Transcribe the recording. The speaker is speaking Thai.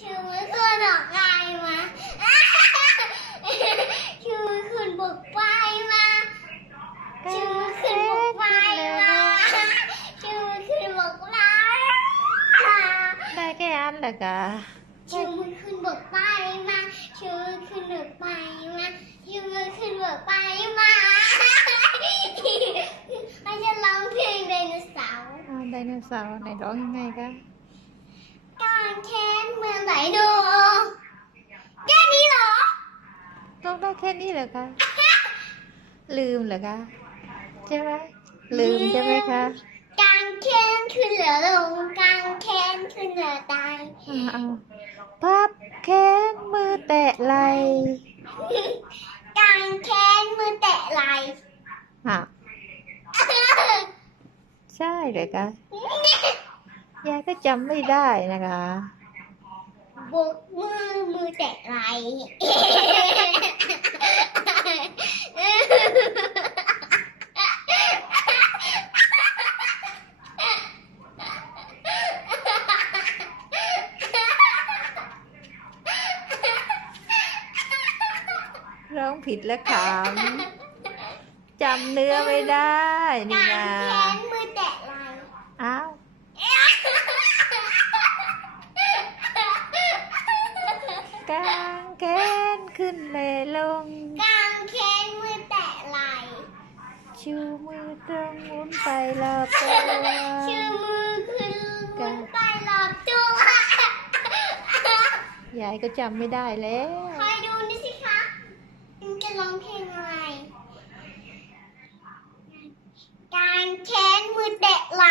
ชูมือขึ้นออกไงมาชูมือขึ้นบกไปมาชูมือขึ้นบกไปมาชูมือขึ้นบกไปได้แค่อันละกะชูมือขึ้นบกไปมาชูมือขึ้นบกไปมาชูมือขึ้นบกไปมาไม่จะร้องเพลงไดโนเสาร์อ่าไดโนเสาร์ไหนร้องยังไงคะ การแค้นเมืองไหนดูแค่นี้เหรอ ร้องได้ แค่นี้เหรอคะ ลืมเหรอคะใช่ไหมลืมใช่ไหมคะกางแค้นขึ้นเหลือลงกางแค้นขึ้นเหลือตายอ่าเอาพับแขนมือแตะไหลกางแค้นมือแตะไหลอะใช่เลยคะยายก็จำไม่ได้นะคะบกมือมือแตะไหล ร้องผิดแล้วขำจำเนื้อไม่ได้นี่กานะงแค้นมือแตะไหลอ้าวกางแขนขึ้นเลยลงกางแค้นมือแตะไหลชูมือตรงหมุนไปรอบตัวชื่อมือขึ้นมือไปหลอบตัวยายก็จำไม่ได้แล้ว เพลงอะการแค้นมือเด็กไหล